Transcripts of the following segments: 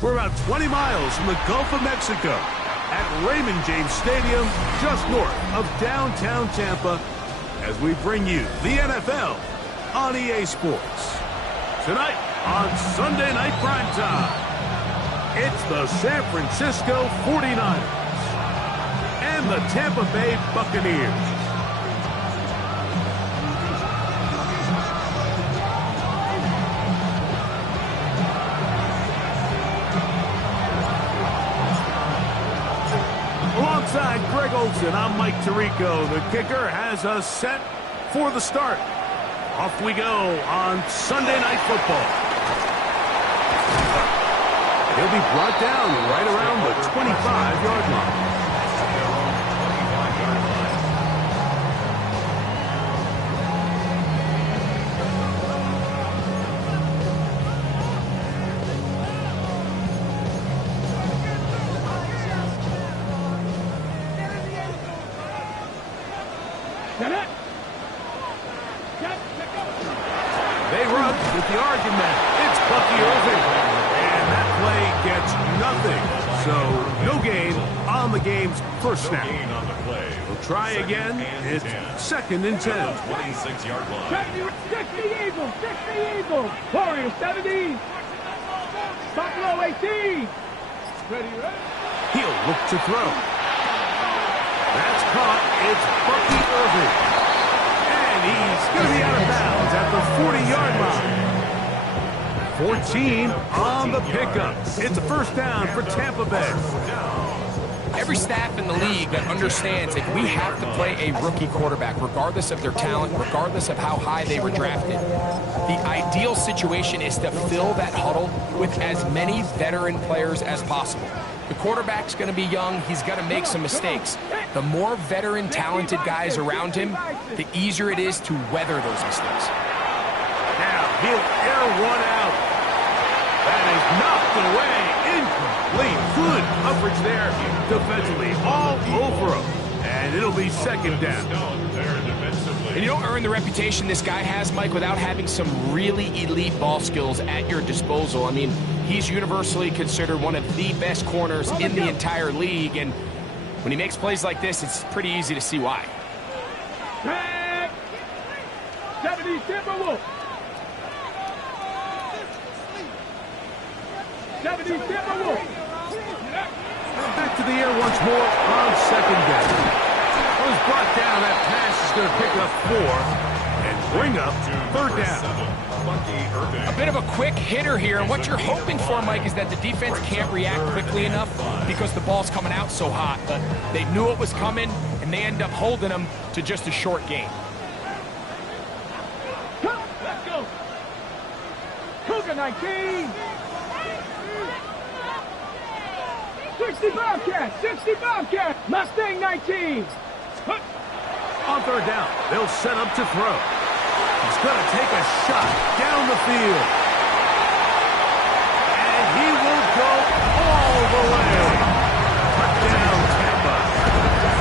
We're about 20 miles from the Gulf of Mexico at Raymond James Stadium, just north of downtown Tampa, as we bring you the NFL on EA Sports. Tonight on Sunday Night Primetime, it's the San Francisco 49ers and the Tampa Bay Buccaneers. Alongside Greg Olsen, I'm Mike Tirico. The kicker has us set for the start. Off we go on Sunday Night Football. He'll be brought down right around the 25-yard line. They run with the argument. It's Bucky Irving. And that play gets nothing. So no gain on the game's first snap. We'll try again. It's 2nd and 10. 26-yard line. 60 Eagles. Warriors 70. Buffalo 18. Ready. He'll look to throw. That's caught. It's Bucky Irving. And he's going to be out of bounds at the 40-yard line. 14 on the pickup. It's a first down for Tampa Bay. Every staff in the league that understands that we have to play a rookie quarterback, regardless of their talent, regardless of how high they were drafted. The ideal situation is to fill that huddle with as many veteran players as possible. The quarterback's going to be young. He's going to make some mistakes. The more veteran, talented guys around him, the easier it is to weather those mistakes. Now he'll air one out. That is knocked away. Incomplete. Good coverage there defensively. All over him. And it'll be 2nd down. And you don't earn the reputation this guy has, Mike, without having some really elite ball skills at your disposal. I mean, he's universally considered one of the best corners in the entire league. And when he makes plays like this, it's pretty easy to see why. 70 Timberwolves. 70 Timberwolves. Back to the air once more on 2nd down. Was brought down. That pass is going to pick up 4 and bring up 3rd down. A bit of a quick hitter here, and what you're hoping for, Mike, is that the defense can't react quickly enough because the ball's coming out so hot. But they knew it was coming, and they end up holding them to just a short gain. Let's go. Cougar 19. 60 Bobcats. 60 Bobcats. Mustang 19. On 3rd down, they'll set up to throw. He's going to take a shot down the field. And he will go all the way. Touchdown, Tampa.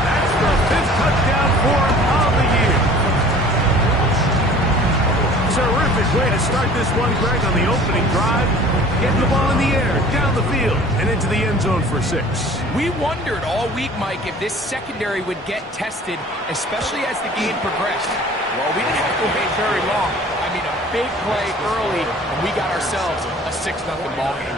That's the 5th touchdown for him on the year. Terrific way to start this one, Greg, on the opening drive. Getting the ball in the air, down the field, and into the end zone for 6. We wondered all week, Mike, if this secondary would get tested, especially as the game progressed. Well, we didn't have to wait very long. I mean, a big play early, and we got ourselves a 6-0 ball game.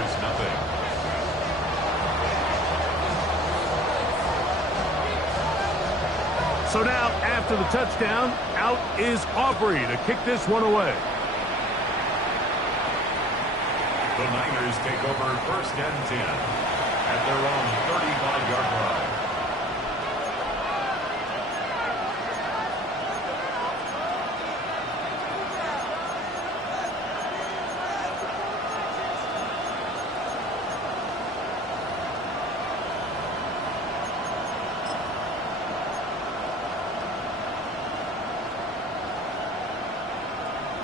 So now, after the touchdown, out is Aubrey to kick this one away. The Niners take over 1st and 10 at their own 35-yard line.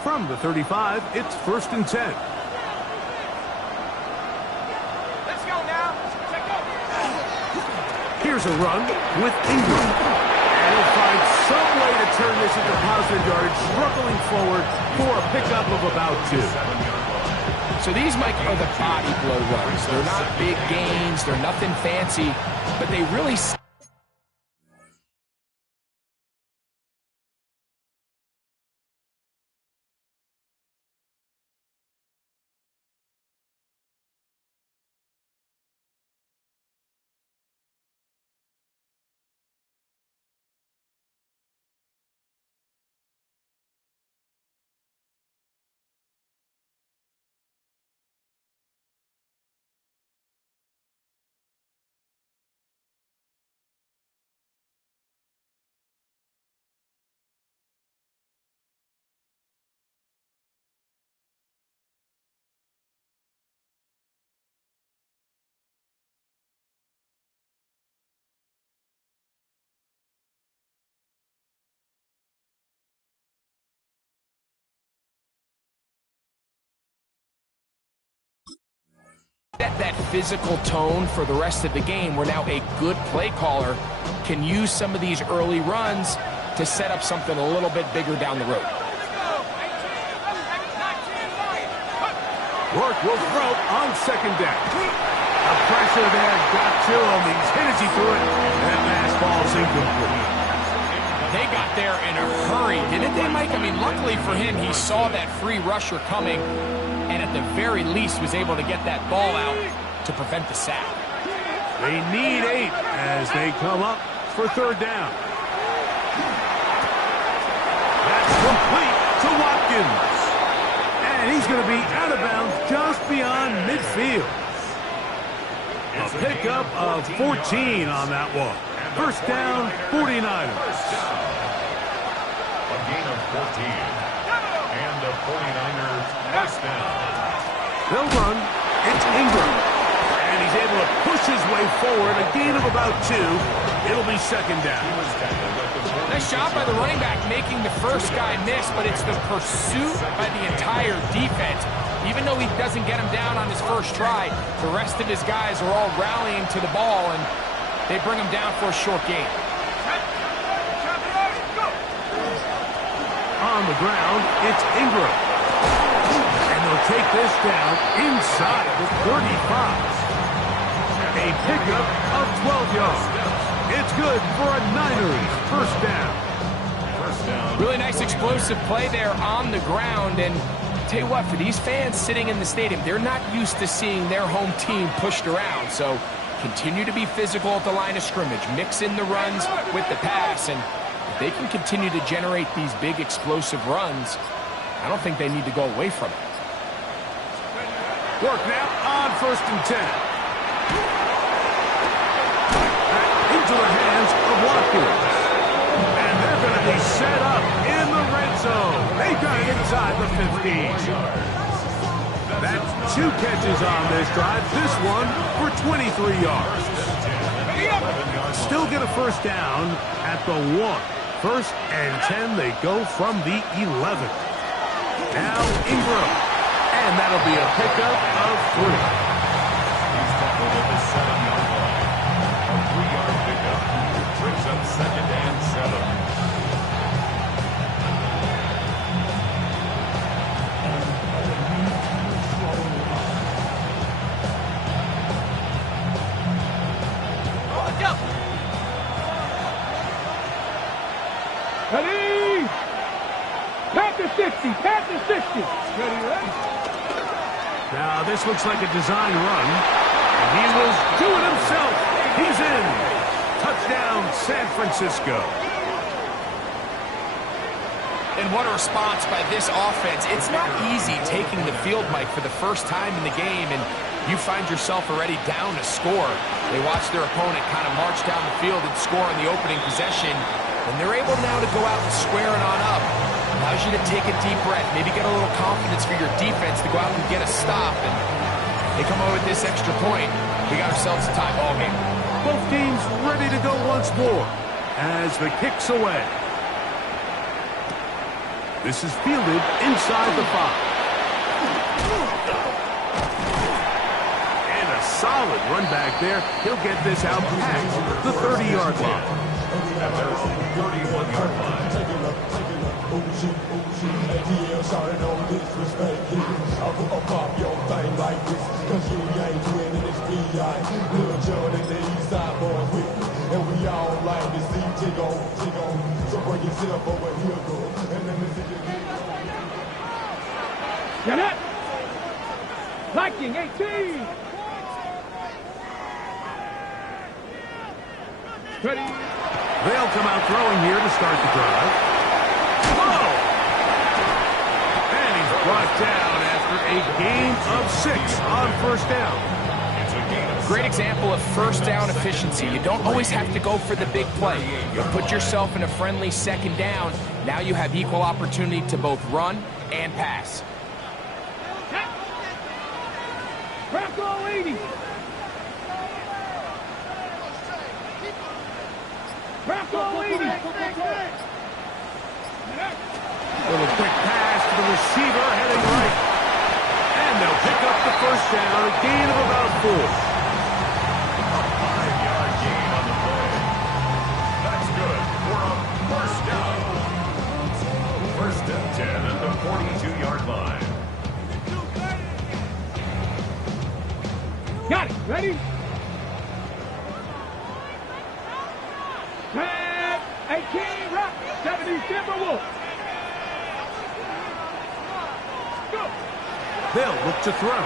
From the 35, it's 1st and 10. Here's a run with Ingram. And he'll find some way to turn this into positive yardage, struggling forward for a pickup of about 2. So these, Mike, are the body blow runs. They're not big gains. They're nothing fancy, but they really... That physical tone for the rest of the game, where now a good play caller can use some of these early runs to set up something a little bit bigger down the road. Rourke will throw on second down. The pressure there got to him. He's hit as he threw it. That last ball's incomplete. They got there in a hurry, didn't they, Mike? I mean, luckily for him, he saw that free rusher coming, and at the very least was able to get that ball out to prevent the sack. They need 8 as they come up for third down. That's complete to Watkins. And he's going to be out of bounds just beyond midfield. A pickup of 14 on that one. First down, 49ers. A gain of 14. And the 49ers first down. They'll run. It's Ingram. And he's able to push his way forward. A gain of about 2. It'll be second down. Nice job by the running back making the first guy miss, but it's the pursuit by the entire defense. Even though he doesn't get him down on his first try, the rest of his guys are all rallying to the ball, and they bring him down for a short gain. On the ground, it's Ingram. And they'll take this down inside the 35. A pickup of 12 yards. It's good for a Niners first down. Really nice explosive play there on the ground, and tell you what, for these fans sitting in the stadium, they're not used to seeing their home team pushed around, so continue to be physical at the line of scrimmage, mix in the runs with the pass, and if they can continue to generate these big explosive runs, I don't think they need to go away from it. Work now on first and 10. Into the hands of Watkins. And they're going to be set up in the red zone. They got it inside the 15. That's 2 catches on this drive. This one for 23 yards. Still get a first down at the 1. First and 10, they go from the 11. Now Ingram. And that'll be a pickup of 3. He's tackled at the 7-yard line. A 3-yard pickup. Brings up second and 7. Ready? Panther 60, Panther 60. Ready, ready? Now this looks like a design run. And he will do it himself. He's in. Touchdown, San Francisco. And what a response by this offense. It's not easy taking the field, Mike, for the first time in the game, and you find yourself already down to score. They watch their opponent kind of march down the field and score on the opening possession, and they're able now to go out and square it on up. Allows you to take a deep breath, maybe get a little confidence for your defense to go out and get a stop, and they come over with this extra point. We got ourselves a tie ball game. Both teams ready to go once more as the kick's away. This is fielded inside the 5. And a solid run back there. He'll get this out past the 30-yard line. At their own 31-yard line. ATL shouting no disrespect. I'll pop your thing like this, cause you ain't winning this PI. Lil John and the East Side boys with me, and we all like to see Tigo. So bring yourself over here, girl, and let me see you get it. Get up! Liking 18! Ready? They'll come out throwing here to start the drive. Oh! And he's brought down after a gain of 6 on first down. Great example of first down efficiency. You don't always have to go for the big play. You put yourself in a friendly second down. Now you have equal opportunity to both run and pass. Bronco 80! Bronco 80! Little quick pass to the receiver heading right. And they'll pick up the first down, a gain of about 4. A 5-yard gain on the play. That's good for a first down. First and 10 at the 42-yard line. Got it! Ready? 10, 18, rock, 70, Timberwolves. Go! They'll look to throw. A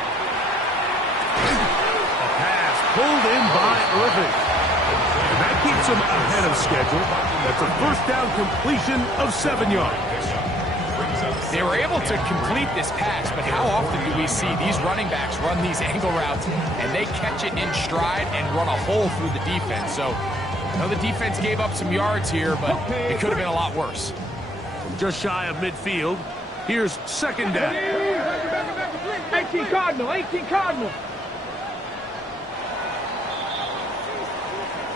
pass pulled in by Irving. And that keeps him ahead of schedule. That's a first down completion of 7 yards. They were able to complete this pass, but how often do we see these running backs run these angle routes and they catch it in stride and run a hole through the defense? So, I know the defense gave up some yards here, but it could have been a lot worse. Just shy of midfield. Here's second down. 18 Cardinal, 18 Cardinal.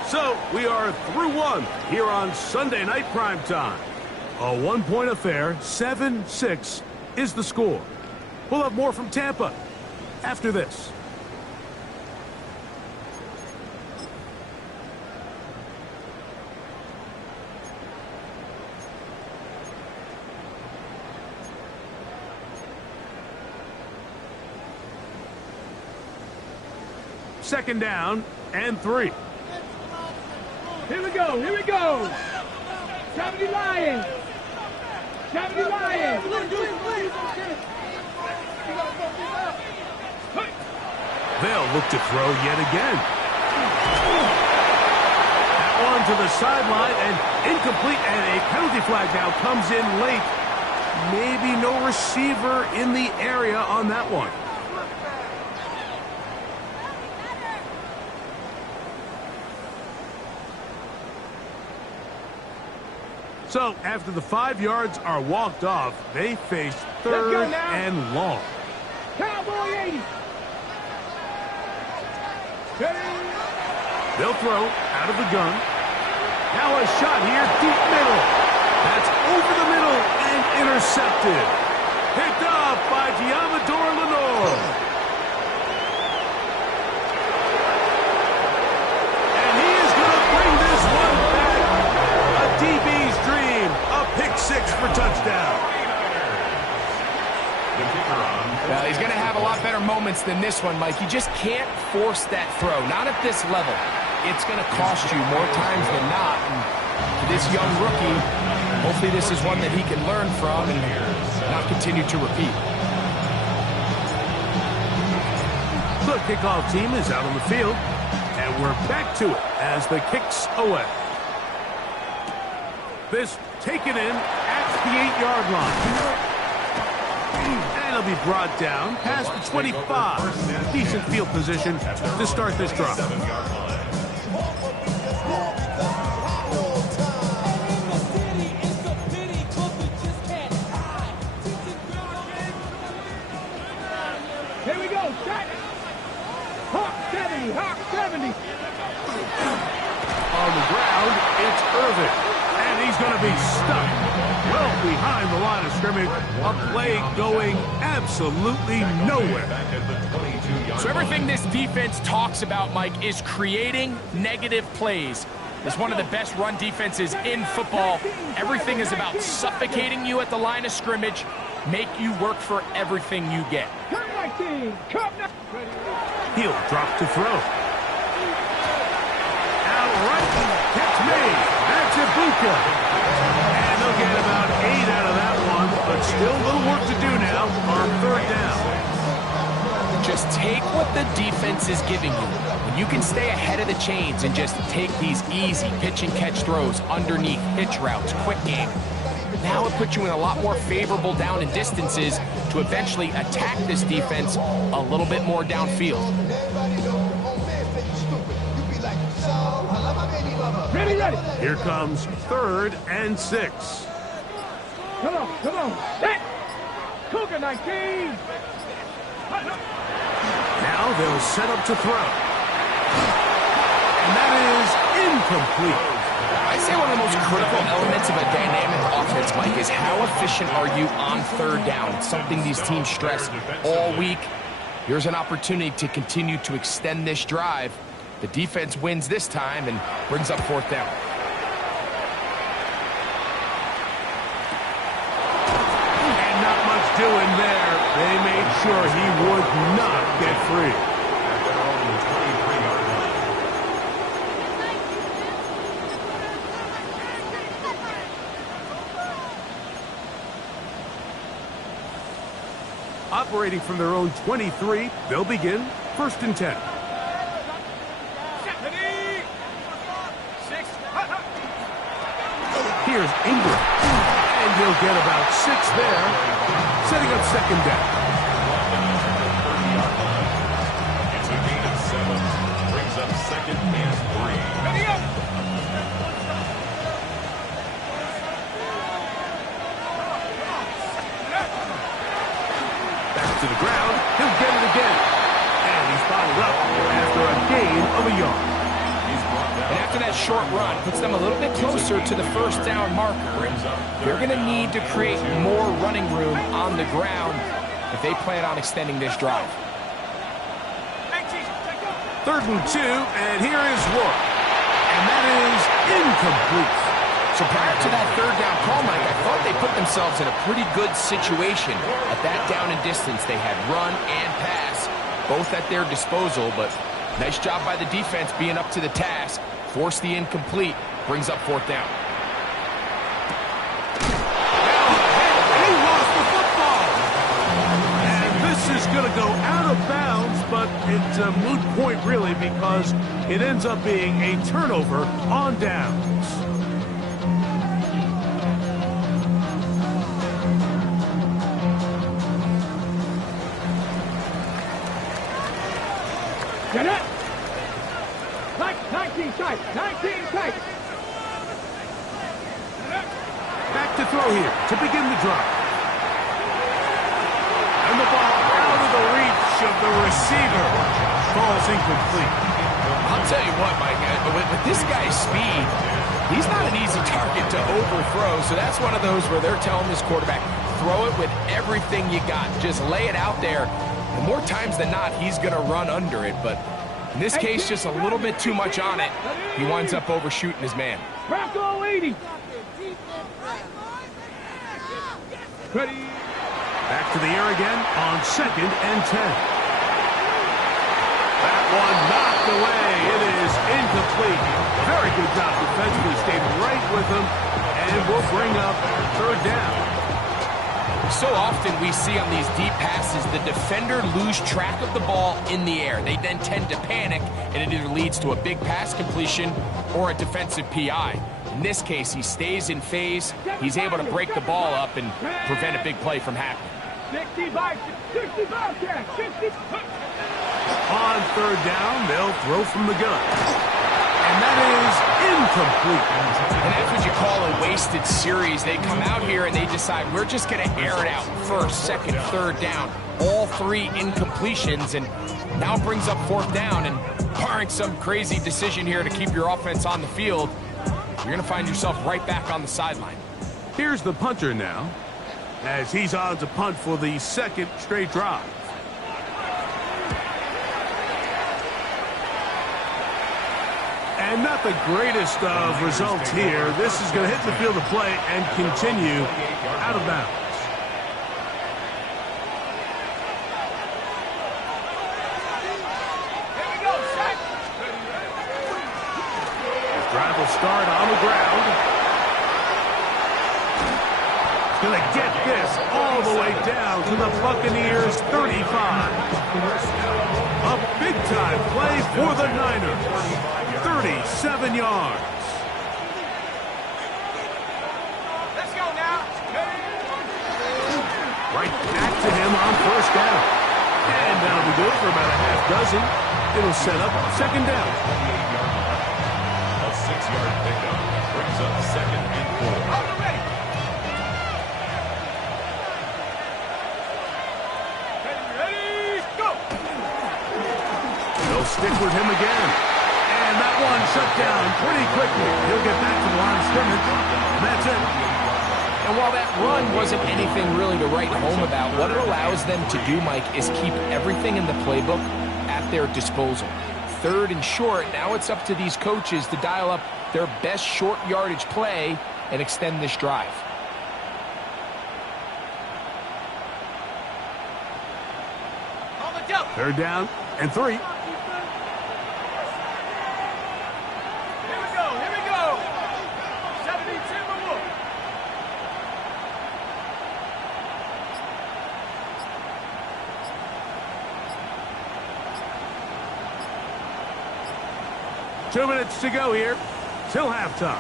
So, we are through one here on Sunday Night Primetime. A 1-point affair, 7-6 is the score. We'll have more from Tampa after this. Second down and 3. Here we go, here we go. 70 Lions. 70 Lions. They'll look to throw yet again. That one to the sideline and incomplete, and a penalty flag now comes in late. Maybe no receiver in the area on that one. So, after the 5 yards are walked off, they face third and long. Cowboy 80. They'll throw out of the gun. Now a shot here, deep middle. That's over the middle and intercepted. Picked off by Diamador Lenore. And he is going to bring this one back. A DB's dream. A pick 6 for touchdown. Well, he's going to have a lot better moments than this one, Mike. You just can't force that throw. Not at this level. It's going to cost you more times than not. And for this young rookie, hopefully this is one that he can learn from and not continue to repeat. The kickoff team is out on the field, and we're back to it as the kick's away. This taken in at the 8-yard line. And it'll be brought down past the 25. Decent field position to start this drive. Here we go, shot. Hawk 70, Hawk 70. On the ground, it's Irving. And he's going to be stuck well behind the line of scrimmage. A play going absolutely nowhere. So everything this defense talks about, Mike, is creating negative plays. is one of the best run defenses in football. Everything is about suffocating you at the line of scrimmage, make you work for everything you get. He'll drop to throw. Out right, catch made. That's Ibuka. And they'll get about 8 out of that one, but still a little work to do now on third down. Just take what the defense is giving you. When you can stay ahead of the chains and just take these easy pitch and catch throws underneath, hitch routes, quick game, now it puts you in a lot more favorable down and distances to eventually attack this defense a little bit more downfield. Ready, ready. Here comes 3rd and 6. Come on. Set. Cougar 19. Now they'll set up to throw. And that is incomplete. I say one of the most critical elements of a dynamic offense, Mike, is how efficient are you on third down? It's something these teams stress all week. Here's an opportunity to continue to extend this drive. The defense wins this time and brings up 4th down. And not much doing there. They made sure he would not get free. Operating from their own 23, they'll begin 1st and 10. Here's Ingram, and he'll get about 6 there, setting up 2nd down. It's a gain of 7. Brings up 2nd and 3. Back to the ground, he'll get it again. And he's followed up after a gain of a yard. And after that short run, puts them a little bit closer to the 1st down marker. They're going to need to create more running room on the ground if they plan on extending this drive. 3rd and 2, and here is Rourke. And that is incomplete. So prior to that 3rd down call, Mike, I thought they put themselves in a pretty good situation. At that down and distance, they had run and pass, both at their disposal, but nice job by the defense being up to the task. Force the incomplete, brings up 4th down. He lost the football. And this is going to go out of bounds, but it's a moot point really because it ends up being a turnover on downs. Get it. 19 tight. 19 tight. Back to throw here to begin the drive. And the ball out of the reach of the receiver. Ball's incomplete. I'll tell you what, Mike, with this guy's speed, he's not an easy target to overthrow, so that's one of those where they're telling this quarterback, throw it with everything you got. Just lay it out there. And more times than not, he's going to run under it, but in this case, just a little bit too much on it. He winds up overshooting his man. Bronco 80. Ready. Back to the air again on 2nd and 10. That one knocked away. It is incomplete. Very good job defensively. Stayed right with him. And will bring up 3rd down. So often we see on these deep passes, the defender lose track of the ball in the air. They then tend to panic, and it either leads to a big pass completion or a defensive PI. In this case, he stays in phase. He's able to break the ball up and prevent a big play from happening. 65, 65, 60. On 3rd down, they'll throw from the gun. And that is incomplete. And that's what you call a wasted series. They come out here and they decide we're just going to air it out. 1st, 2nd, 3rd down. All 3 incompletions, and now brings up 4th down. And barring some crazy decision here to keep your offense on the field, you're going to find yourself right back on the sideline. Here's the punter now, as he's on to punt for the 2nd straight drive. And not the greatest of results here. This is going to hit the field of play and continue out of bounds. His drive will start on the ground. He's going to get this all the way down to the Buccaneers' 35. A big-time play for the Niners. 37 yards. Let's go now. Right back to him on first down. And that'll be good for about a half dozen. It'll set up second down. A 6-yard pickup brings up 2nd and 4. On the ready. Ready, go. They'll stick with him again. And that one shut down pretty quickly. He'll get back to the line of scrimmage. And that's it. And while that run wasn't anything really to write home about, what it allows them to do, Mike, is keep everything in the playbook at their disposal. 3rd and short, now it's up to these coaches to dial up their best short yardage play and extend this drive. On the jump. 3rd down and 3. Here we go. Here we go. 72 more. Two minutes to go here till halftime.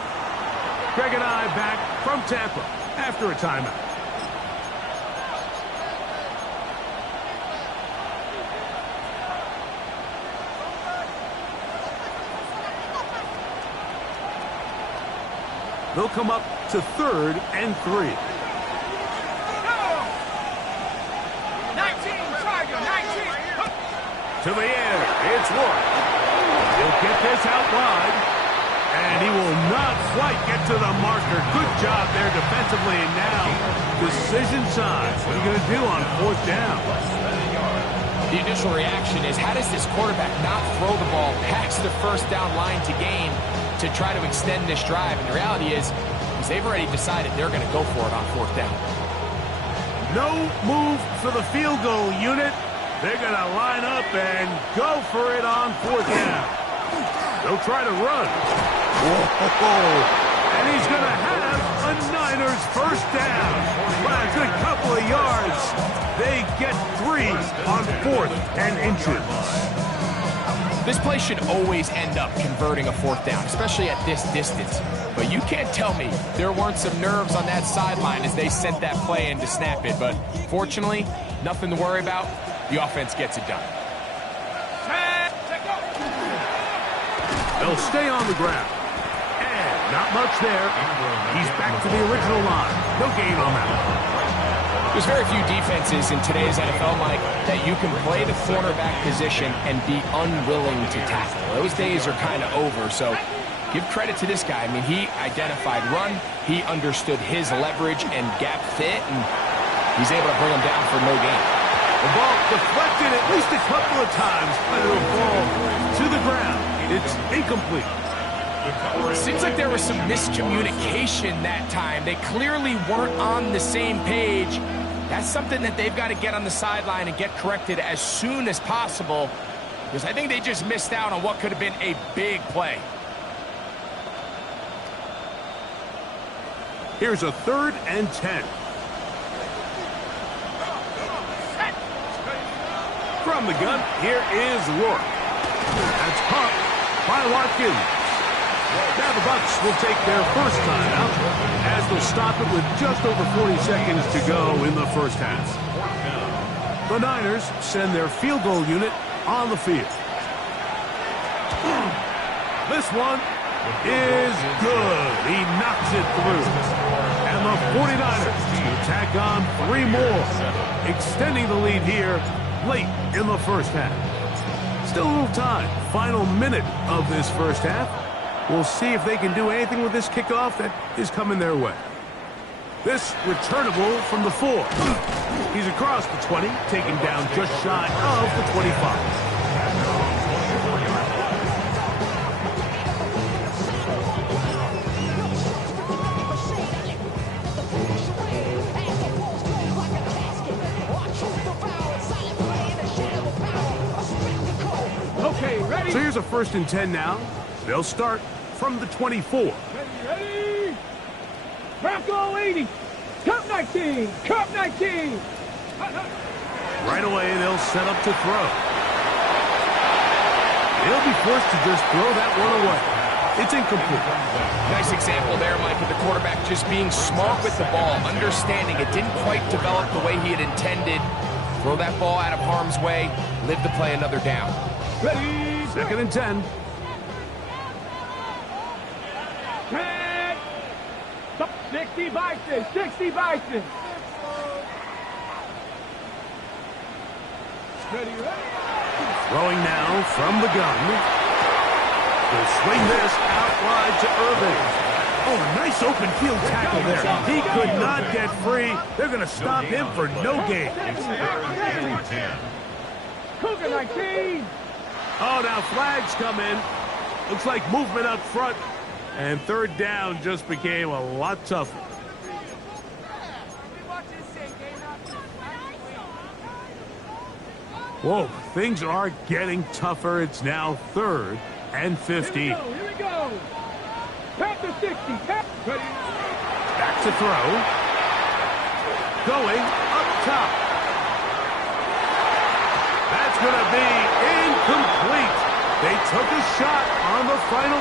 Greg and I back from Tampa after a timeout. They'll come up to 3rd and 3. 19, Tiger, 19. To the air, it's Rourke. He'll get this out wide, and he will not quite get to the marker. Good job there defensively, and now decision time. What are you going to do on 4th down? The initial reaction is, how does this quarterback not throw the ball past the first down line to gain to try to extend this drive? And the reality is they've already decided they're going to go for it on 4th down. No move for the field goal unit. They're going to line up and go for it on 4th down. They'll try to run. Whoa. And he's going to have a Niners first down. By a good couple of yards. They get 3 on 4th and inches. This play should always end up converting a 4th down, especially at this distance. But you can't tell me there weren't some nerves on that sideline as they sent that play in to snap it. But fortunately, nothing to worry about. The offense gets it done. They'll stay on the ground. And not much there. He's back to the original line. No gain on that one. There's very few defenses in today's NFL, Mike, that you can play the cornerback position and be unwilling to tackle. Those days are kind of over, so give credit to this guy. I mean, he identified run, he understood his leverage and gap fit, and he's able to bring him down for no gain. The ball deflected at least a couple of times, but it'll fall to the ground. It's incomplete. Seems like there was some miscommunication that time. They clearly weren't on the same page. That's something that they've got to get on the sideline and get corrected as soon as possible, because I think they just missed out on what could have been a big play. Here's a 3rd and 10. From the gun, here is Rourke. That's pumped by Watkins. Now the Bucs will take their first time out as they'll stop it with just over 40 seconds to go in the first half. The Niners send their field goal unit on the field. This one is good. He knocks it through. And the 49ers tack on 3 more, extending the lead here late in the first half. Still a little time. Final minute of this first half. We'll see if they can do anything with this kickoff that is coming their way. This returnable from the 4. He's across the 20, taken down just shy of the 25. Here's a 1st and 10 now. They'll start from the 24. Ready? Bronco 80. Cup 19. Cup 19. Right away, they'll set up to throw. They'll be forced to just throw that one away. It's incomplete. Nice example there, Mike, of the quarterback just being smart with the ball, understanding it didn't quite develop the way he had intended. Throw that ball out of harm's way, live to play another down. Ready? 2nd and 10. Set. 60 Bison. 60 Bison. Ready, ready. Throwing now from the gun. He'll swing this out wide to Irvin. Oh, a nice open field tackle there. He could not get free. They're going to stop him for no gain. Cougar 19. Oh, now flags come in. Looks like movement up front. And 3rd down just became a lot tougher. Whoa, things are getting tougher. It's now 3rd and 15. Here we go. Panther 60. Ready. Back to throw. Going up top. That's going to be incomplete. They took a shot on the final